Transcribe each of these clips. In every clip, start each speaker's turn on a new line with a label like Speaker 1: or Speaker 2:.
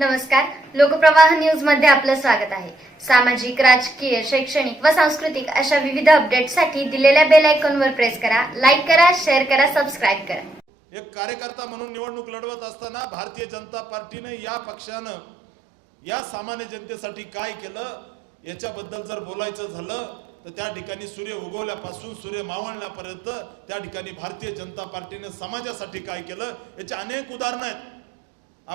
Speaker 1: नमस्कार लोकप्रवाह न्यूज मध्ये आपलं स्वागत आहे सामाजिक राजकीय शैक्षणिक व सांस्कृतिक अशा विविध अपडेटसाठी दिलेल्या बेल आयकॉनवर प्रेस करा लाईक करा शेअर करा सबस्क्राईब करा
Speaker 2: एक कार्यकर्ता म्हणून निवडणूक लढवत असताना भारतीय जनता पार्टीने या पक्षानं या सामान्य जनतेसाठी काय केलं याच्याबद्दल जर बोलायचं झालं तर त्या ठिकाणी सूर्य उगवल्यापासून सूर्य मावळण्यापर्यंत त्या ठिकाणी भारतीय जनता पार्टीने समाजासाठी काय केलं याचे अनेक उदाहरणं आहेत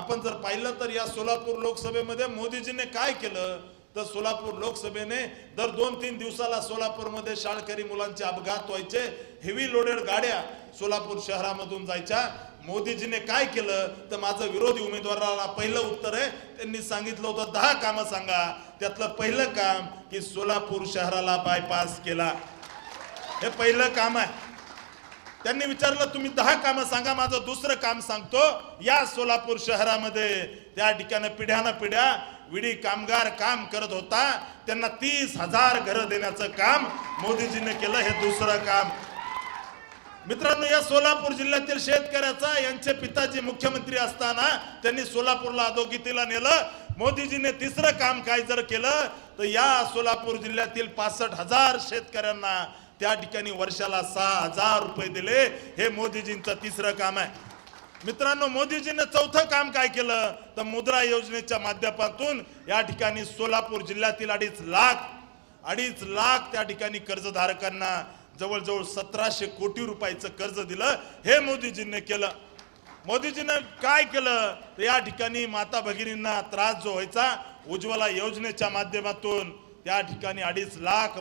Speaker 2: आपण जर पाहिलं तर या सोलापूर लोकसभेमध्ये मोदीजीने काय केलं तर सोलापूर लोकसभेने दर दोन तीन दिवसाला सोलापूरमध्ये शाळकरी मुलांचे अपघात व्हायचे हेवी लोडेड गाड्या सोलापूर शहरामधून जायच्या मोदीजीने काय केलं तर माझं विरोधी उमेदवाराला पहिलं उत्तर आहे त्यांनी सांगितलं होतं दहा कामं सांगा त्यातलं पहिलं काम की सोलापूर शहराला बायपास केला हे पहिलं काम आहे त्यांनी विचारलं तुम्ही दहा काम सांगा माझं दुसरं काम सांगतो या सोलापूर शहरामध्ये त्या ठिकाणी पिढ्यानं पिढ्या विडी कामगार काम करत होता त्यांना तीस हजार घर देण्याचं काम मोदीजीने केलं हे दुसरं काम मित्रांनो या सोलापूर जिल्ह्यातील शेतकऱ्याचा यांचे पिताजी मुख्यमंत्री असताना त्यांनी सोलापूरला अधोगीतीला नेलं मोदीजीने तिसरं काम काय जर केलं तर या सोलापूर जिल्ह्यातील पासष्ट हजार शेतकऱ्यांना त्या ठिकाणी वर्षाला सहा हजार रुपये दिले हे मोदीजींचं तिसरं काम आहे मित्रांनो मोदीजीने चौथं काम काय केलं तर मुद्रा योजनेच्या माध्यमातून या ठिकाणी सोलापूर जिल्ह्यातील अडीच लाख अडीच लाख त्या ठिकाणी कर्जधारकांना जवळजवळ सतराशे कोटी रुपयाचं कर्ज दिलं हे मोदीजींनी केलं मोदीजीनं काय केलं तर या ठिकाणी माता भगिनींना त्रास जो व्हायचा उज्ज्वला योजनेच्या माध्यमातून त्या ठिकाणी अडीच लाख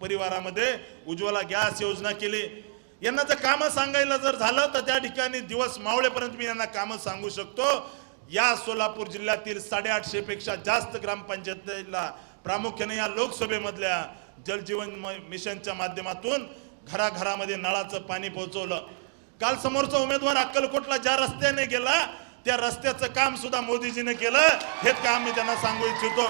Speaker 2: परिवारामध्ये उज्ज्वला गॅस योजना केली यांना जर कामं सांगायला जर झालं तर त्या ठिकाणी दिवस मावळेपर्यंत मी यांना कामं सांगू शकतो या सोलापूर जिल्ह्यातील साडेआठशे पेक्षा जास्त ग्रामपंचायतीला प्रामुख्याने या लोकसभेमधल्या जलजीवन मिशनच्या माध्यमातून घराघरामध्ये नळाचं पाणी पोहोचवलं काल समोरचा उमेदवार अक्कलकोटला ज्या रस्त्याने गेला त्या रस्त्याचं काम सुद्धा मोदीजीने केलं हे काम मी त्यांना सांगू इच्छितो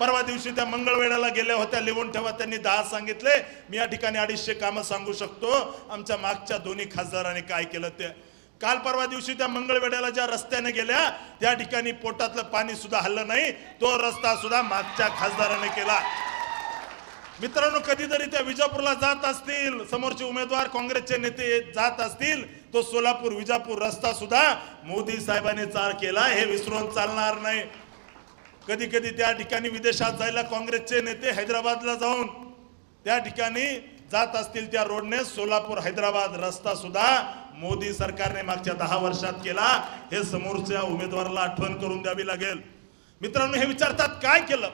Speaker 2: परवा दिवशी त्या मंगळवेळाला गेल्या होत्या लिहून ठेवा त्यांनी दहा सांगितले मी या ठिकाणी अडीचशे कामं सांगू शकतो आमच्या मागच्या दोन्ही खासदारांनी काय केलं ते काल परवा दिवशी त्या मंगळवेड्याला ज्या रस्त्याने गेल्या त्या ठिकाणी पोटातलं पाणी सुद्धा हल्लं नाही तो रस्ता सुद्धा मागच्या खासदाराने केला मित्रांनो कधीतरी त्या विजापूरला जात असतील समोरचे उमेदवार काँग्रेसचे नेते जात असतील तो सोलापूर विजापूर रस्ता सुद्धा मोदी साहेबांनी चार केला हे विसरून चालणार नाही कधी कधी त्या ठिकाणी विदेशात जायला काँग्रेसचे नेते हैदराबादला जाऊन त्या ठिकाणी जात असतील त्या रोडने सोलापूर हैदराबाद रस्ता सुद्धा मोदी सरकारने मागच्या दहा वर्षात केला हे समोरच्या उमेदवाराला आठवण करून द्यावी लागेल मित्रांनो हे विचारतात काय केलं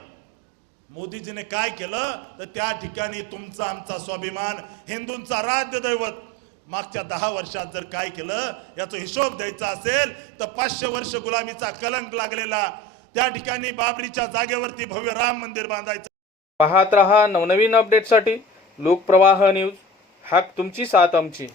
Speaker 2: मोदीजीने काय केलं तर त्या ठिकाणी तुमचा आमचा स्वाभिमान हिंदूंचा राज्य दैवत मागच्या दहा वर्षात जर काय केलं याचा हिशोब द्यायचा असेल तर पाचशे वर्ष गुलामीचा कलंक लागलेला त्या ठिकाणी बाबरीच्या जागेवरती भव्य राम मंदिर बांधायचं पाहत रहा नवनवीन अपडेटसाठी लोकप्रवाह न्यूज हाक तुमची साथ आमची